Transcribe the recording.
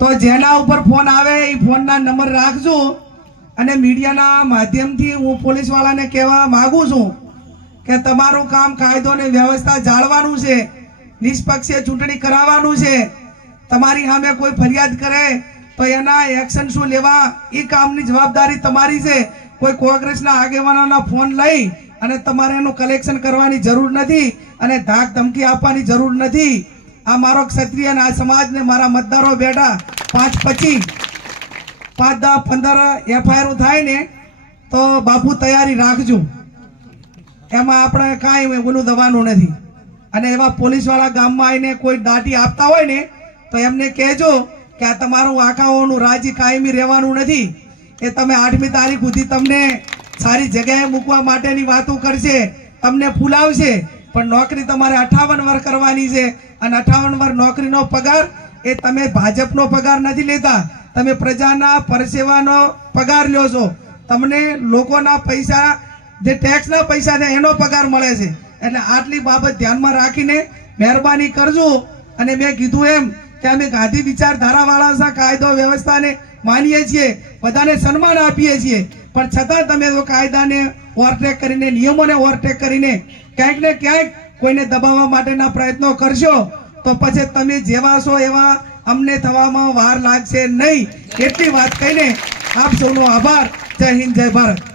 તો જેના ઉપર ફોન આવે એ ફોનના નંબર રાખજો અને મીડિયાના માધ્યમથી હું પોલીસવાળાને કહેવા માગું છું કે તમારું કામ કાયદો અને વ્યવસ્થા જાળવાનું છે, નિષ્પક્ષે ચૂંટણી કરાવવાનું છે, તમારી સામે કોઈ ફરિયાદ કરે તો એના એક્શન શું લેવા એ કામની જવાબદારી તમારી છે. કોઈ કોંગ્રેસના આગેવાનોના ફોન લઈ અને તમારે એનું કલેક્શન કરવાની જરૂર નથી અને ધાક ધમકી આપવાની જરૂર નથી. આ મારો ક્ષત્રિય અને આ સમાજને મારા મતદારો બેઠા પાંચ પચીસ પાંચ દસ પંદર એફઆઈઆર થાય ને, તો બાપુ તૈયારી રાખજો. એમાં આપણે કાંઈ ઓલું દવાનું નથી. અને એવા પોલીસવાળા ગામમાં આવીને કોઈ દાટી આપતા હોય ને, તો એમને કહેજો કે આ તમારું આંખાઓનું રાજી કાયમી રહેવાનું નથી. એ તમે આઠમી તારીખ સુધી તમને સારી જગ્યાએ મૂકવા માટેની વાતો કરશે, તમને ફૂલાવશે. પણ નોકરી તમારે અઠાવન વર કરવાની છે. અને અઠાવન વર નોકરીનો પગાર એ તમે ભાજપનો પગાર નથી લેતા. તમે પ્રજાના પરસેવાનો પગાર લ્યો છો. તમને લોકોના પૈસા, જે ટેક્સના પૈસા છે, એનો પગાર મળે છે. એટલે આટલી બાબત ધ્યાનમાં રાખીને મહેરબાની કરજો. અને મેં કીધું એમ કે અમે ગાંધી વિચારધારાવાળા કાયદો વ્યવસ્થાને માનીએ છીએ. બધાને સન્માન આપીએ છીએ. પણ છતાં તમે કાયદાને ઓવરટેક કરીને, નિયમોને ઓવરટેક કરીને ક્યાંક ને ક્યાંક કોઈને દબાવવા માટેના પ્રયત્નો કરશો, તો પછી તમે જેવા છો એવા અમને થવામાં વાર લાગશે નહીં. એટલી વાત કહીને આપ સૌનો આભાર. જય હિન્દ, જય ભારત.